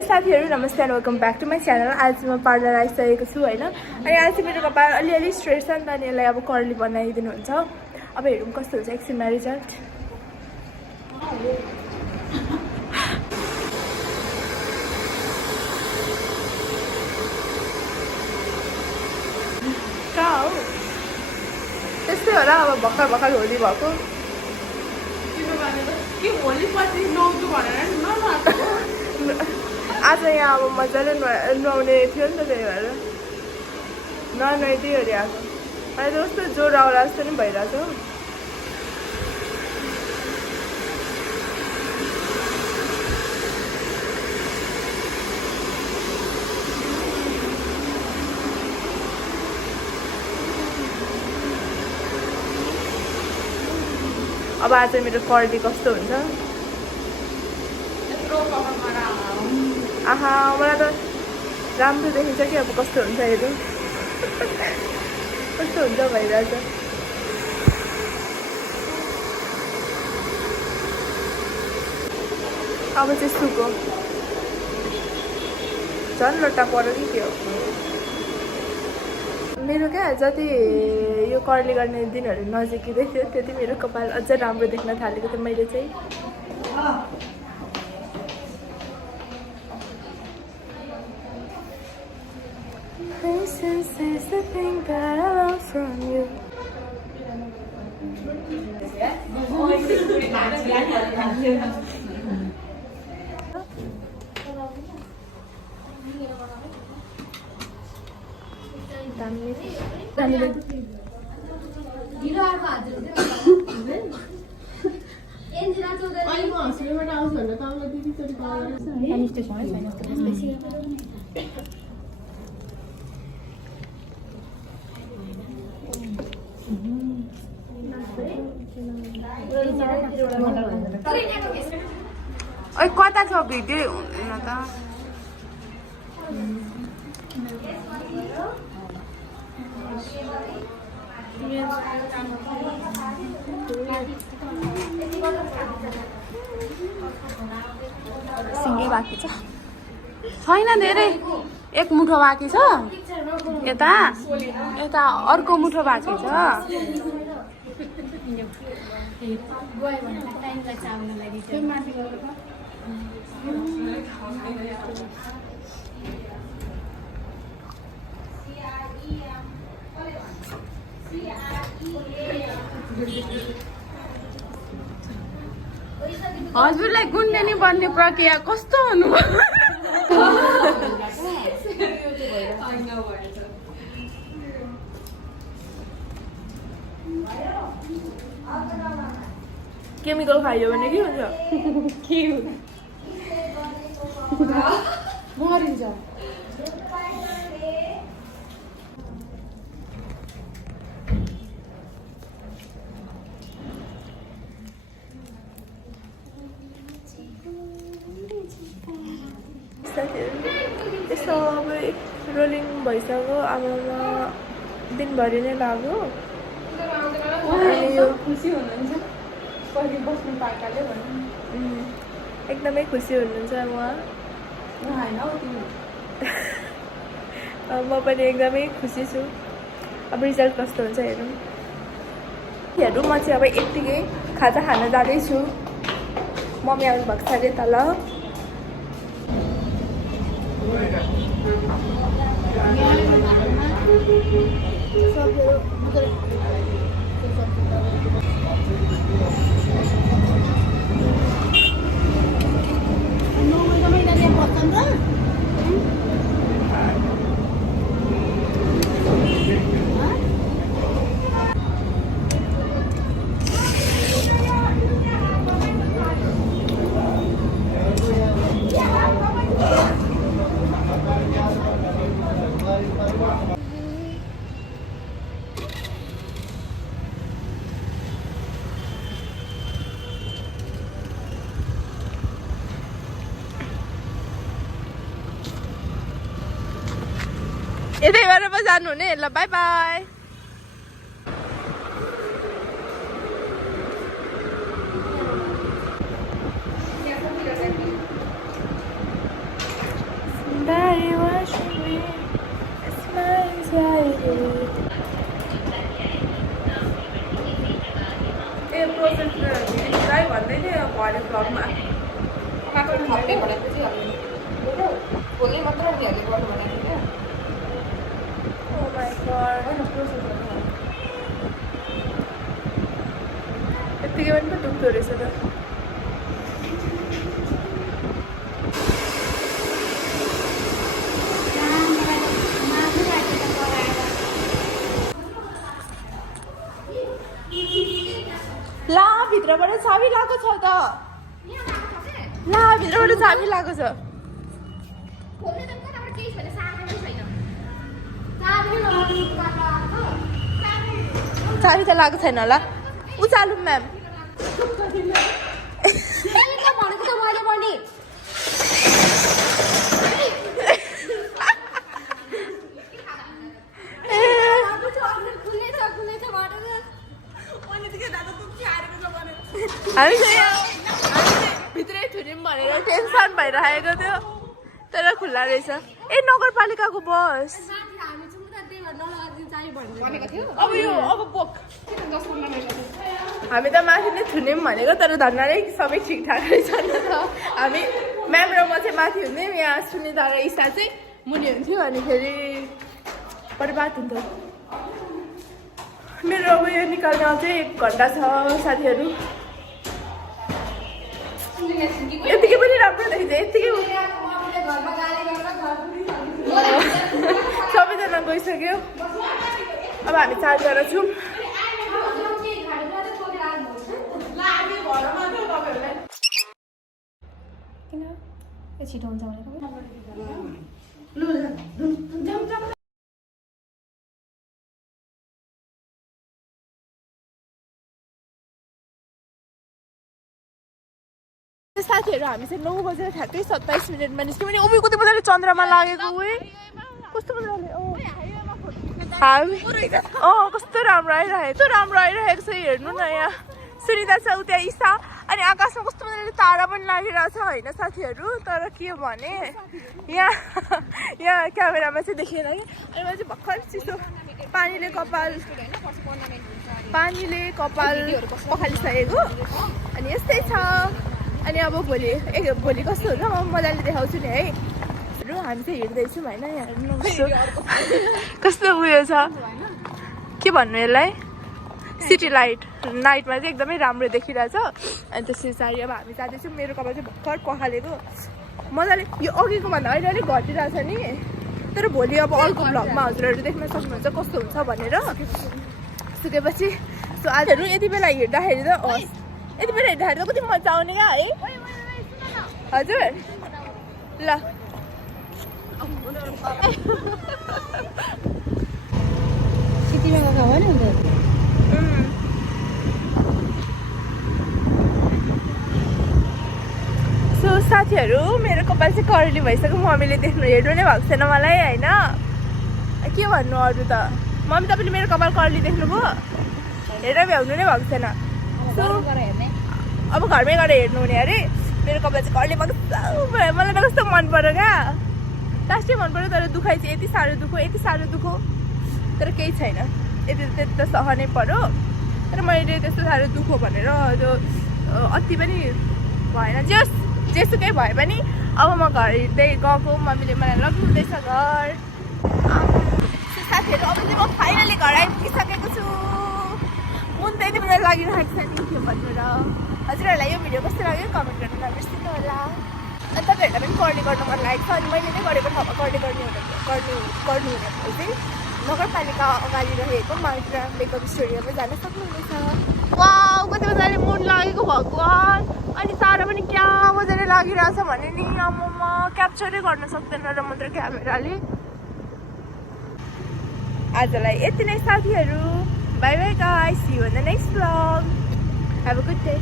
साथीहरू नमस्ते and welcome back to my channel. आज म पार्लर आइसकेको छु होइन। अनि आज चाहिँ मेरो कपाल अलिअलि स्ट्रेट छ नि त, अनि यसलाई अब कर्ली बनाइदिनुहुन्छ। अब हेरौँ कस्तो हुन्छ एकछिनमा रिजल्ट। कहाँ हो त्यस्तै होला अब भर्खर भर्खर होली भएको। आज यहाँ अब मजाले नुहाउने थियो नि त, त्यही भएर ननुहाइदियो अरे आज। अहिले कस्तो ज्वरो आउला जस्तो नि भइरहेको छ। अब आज मेरो कर्ली कस्तो हुन्छ। आहा मलाई त राम्रो देखिन्छ कि अब कस्तो हुन्छ हेरौँ। कस्तो हुन्छ भइरहेछ। अब चाहिँ सुको झन् लोटा पऱ्यो कि के हो। मेरो क्या जति यो कर्ली गर्ने दिनहरू नजिकै थियो त्यति मेरो कपाल अझ राम्रो देख्न थालेको थियो। मैले चाहिँ Patience is the thing that I love from you. ओइ कता छ भिडियो हुँदैन त। सिङ्गै बाँकी छ छैन धेरै, एक मुठो बाँकी छ। यता यता अर्को मुठो बाँकी छ। हजुरलाई गुन्डेनी बन्ने प्रक्रिया कस्तो हुनुभयो? केमिकल खाइयो भने के हुन्छ? मरिन्छ। यस्तो अब रोलिङ भइसक्यो। आमामा दिनभरि नै लाग्यो। अनि यो खुसी हुनुहुन्छ बस्नु पाएकाले भन्नु एकदमै खुसी हुनुहुन्छ उहाँ। म पनि एकदमै खुसी छु। अब रिजल्ट कस्तो हुन्छ हेरौँ। म चाहिँ अब यत्तिकै खाजा खान जाँदैछु। मम्मी आउनु भएको छ अरे तल। यतैबाट पो जानु हुने। ल बाई बाई। थप्दै भनेपछि भोलि मात्र उनीहरूले गर्नु भनेको क्या Oh my god यत्तिकै पनि पो दुख्दो रहेछ त ला भित्रबाट चाबी लागेको छ त ला भित्रबाट चाबी लागेको छ चाबी त लागेको छैन होला उचालौँ म्याम हामी चाहिँ भित्रै थुन्यौँ भनेर टेन्सन भइरहेको थियो तर खुल्ला रहेछ ए नगरपालिकाको बस हामी त माथि नै थुन्यौँ भनेको तर धन्नाले सबै ठिकठाक रहेछ नि त हामी म्याम र म चाहिँ माथि हुन्थ्यौँ यहाँ सुनिता र ईशा चाहिँ मुनि हुन्थ्यो अनि फेरि बर्बाद हुन्थ्यो मेरो अब यो निकाल्न चाहिँ 1 घन्टा छ साथीहरू यतिकै पनि राम्रो देखिन्छ यतिकै सबैजना गइसक्यो अब हामी 4 जना छौँ छिटो हुन्छ साथीहरू हामी चाहिँ 9 बजेर ठ्याक्कै 27 मिनेटमा निस्क्यौँ अनि उभी कति मजाले चन्द्रमा लागेको उयो कस्तो मजाले हामी कस्तो राम्रो आइरहेको छ हेर्नु न यहाँ सुनिता छ उता ईशा अनि आकाशमा कस्तो मजाले तारा पनि लागिरहेको छ होइन साथीहरू तर के भने यहाँ क्यामेरामा चाहिँ देखिएन कि अनि मैले चाहिँ भर्खर चिसो पानीले कपाल पखालिसकेको अनि यस्तै छ अनि अब भोलि कस्तो हुन्छ म मजाले देखाउँछु नि है हामी चाहिँ हिँड्दैछौँ होइन यहाँ हेर्नु कस्तो उयो छ के भन्नु यसलाई सिटी लाइट नाइटमा चाहिँ एकदमै राम्रो देखिरहेछ अनि त्यसै पछाडि अब हामी जाँदैछौँ मेरो कपाल चाहिँ भर्खर पखालेको मजाले यो अघिको भन्दा अहिले अलिक घटिरहेछ नि तर भोलि अब अर्को भ्लगमा हजुरहरू देख्न सक्नुहुन्छ कस्तो हुन्छ भनेर सुकेपछि सो आजहरू यति बेला हिँड्दाखेरि त यति बेला हिँड्दाखेरि त कति मजा आउने क्या है हजुर ल सो साथीहरू मेरो कपाल चाहिँ कर्ली भइसक्यो मम्मीले हेर्नु नै भएको छैन मलाई होइन के भन्नु अरू त मम्मी तपाईँले मेरो कपाल कर्ली देख्नुभयो हेरेर भ्याउनु नै भएको छैन अब घरमै गएर हेर्नु हुने अरे मेरो कपाल चाहिँ कर्ली भएको मलाई त कस्तो मन पर्यो क्या लास्टै मन पर्यो तर दुखाइ चाहिँ यति साह्रो दुखो तर केही छैन यति त सहनै पर्यो तर मैले त्यस्तो साह्रो दुखो भनेर त्यो अति पनि भएन जेसुकै भए पनि अब म घर हिँड्दै गएको मम्मीले मलाई लग्नुहुँदैछ घर साथीहरू अब चाहिँ म फाइनली घर आइपुगिसकेको छु मुन त यति बेला लागिरहेको छ नि के भनेर हजुरहरूलाई यो भिडियो कस्तो लाग्यो कमेन्ट गर्न नबिर्सिनु होला अनि तपाईँहरूलाई पनि कर्ली गर्नु मन लागेको छ अनि मैले नै गरेको ठाउँमा कर्ली गर्नु हुने चाहिँ नगरपालिका अगाडि रहेको माइक्रा मेकअप स्टुडियोमा जान सक्नुहुनेछ वाउ कति मजाले मुन लागेको भगवान् अनि तारा पनि क्या मजाले लागिरहेछ भने नि आमामा क्याप्चरै गर्न सक्दैन र मात्र क्यामेराले आजलाई यति नै साथीहरू bye bye guys see you in the next vlog have a good day